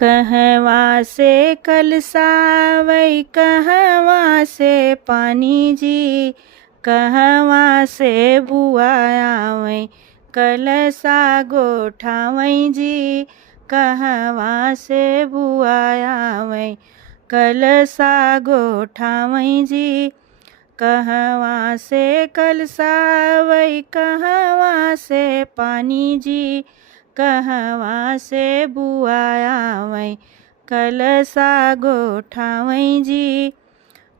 कहवा से कलसावै कहवा से पानी जी, कहवा से बुआयावै कलसा गोठावै जी, कहवा से बुआयावै कलसा गोठावै जी। कहवा से कलसावै कहवा से पानी जी, कहवा से बुआयावै कलसा गोठावै जी।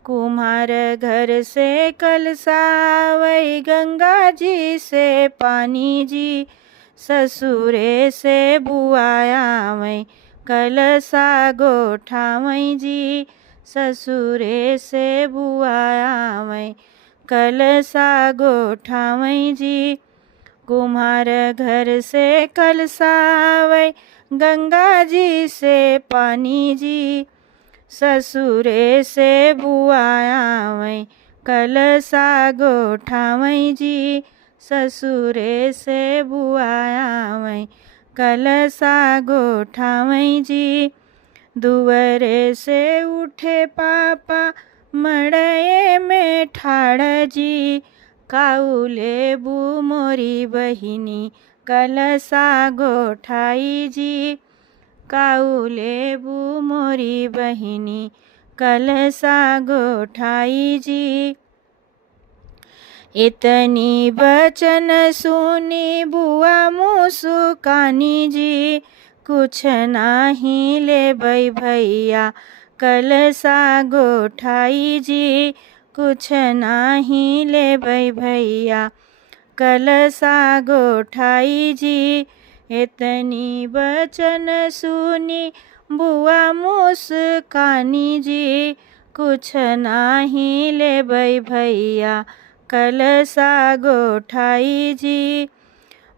कुम्हार घर से कलसावै गंगा जी से पानी जी, ससुरे से बुआयावै कलसा गोठावै जी, ससुरे से बुआयावै कलसा गोठावै जी। कुम्हार घर से कलसावै गंगा जी से पानी जी, ससुरे से बुआयावै कलसा गोठावै जी, ससुरे से बुआयावै कलसा गोठावै जी। दुवरे से उठे पापा मड़ये में ठाड़ जी, काउले बू मोरी बहिनी कलसा गोठाई जी, काउले बू मोरी बहिनी कलसा गोठाई जी। इतनी बचन सुनी बुआ मुसुकानी जी, कुछ नाही लेबै भैया कलसा गोठाई जी, कुछ नाही लेबै भैया कलसा गोठाई जी। इतनी बचन सुनी बुआ मुस्कानी जी, कुछ नाही लेबै भैया कलसा गोठाई जी।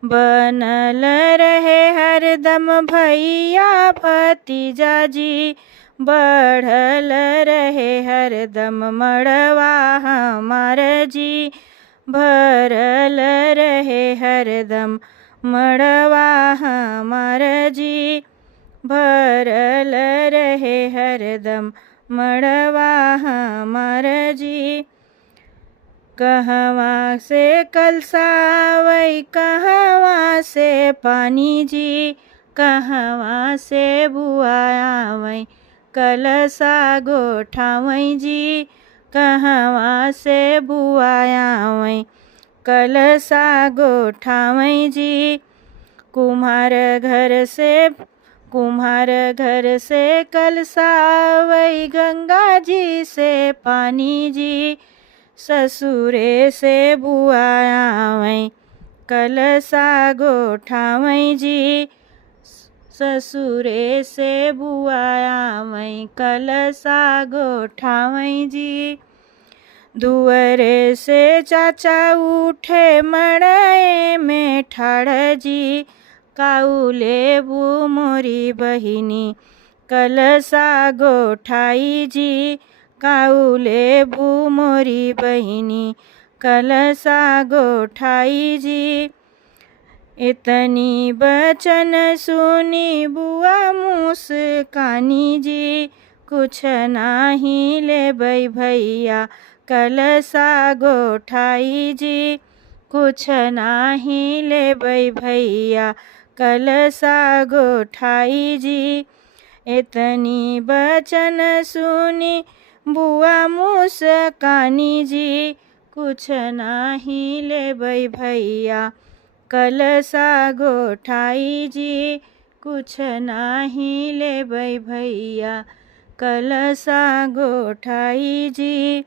बनल रहे हरदम भैया भतीजा जी, बढ़ल रहे हरदम मड़वा हमार जी, भरल रहे हरदम मड़वा हमार जी, भरल रहे हरदम मड़वा हमार जी। कहवा से कलसावै कहवा से पानी जी, कहवा से बुआयावै कलसा गोठावै जी, कहवा से बुआयावै कलसा गोठावै जी। कुम्हार घर से कलसावै गंगा जी से पानी जी, ससुरे से बुआयावै कलसा गोठावै जी, ससुरे से बुआयावै कलसा गोठावै जी। दुअरे से चाचा उठे मड़ये में ठाड़ जी, काउले बू मोरी बहिनी कलसा गोठाई जी, काउले बू मोरी बहिनी कलसा गोठाई जी। इतनी बचन सुनी बुआ मुस्कानी जी, कुछ नाही लेबै भैया कलसा गोठाई जी, कुछ नाही लेबै भैया कलसा गोठाई जी। इतनी बचन सुनी बुआ मुस्कानी जी, कुछ नाही लेबै भैया कलसा गोठाई जी, कुछ नाही लेबै भैया कलसा गोठाई जी।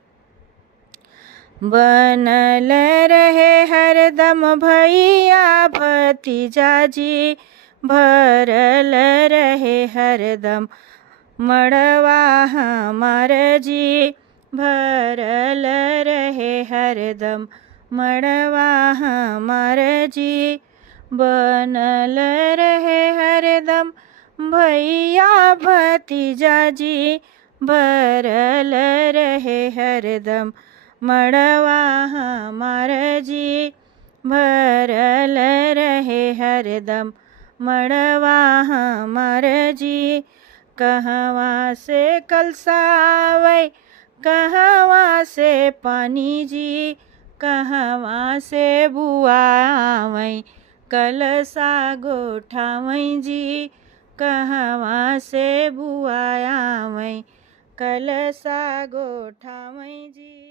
बनल रहे हरदम भैया भतीजा जी, भरल रहे हरदम मड़वा हमार जी, भरल रहे हरदम मड़वा हमार जी। बनल रहे हरदम भैया भतीजा जी, भरल रहे हरदम मड़वा हमार जी, भरल रहे हरदम मड़वा हमार जी। कहवा से कलसावै कहवा से पानी जी, कहवा से बुआवै कलसा गोठावै जी, कहवा से बुआवै कलसा गोठावै जी।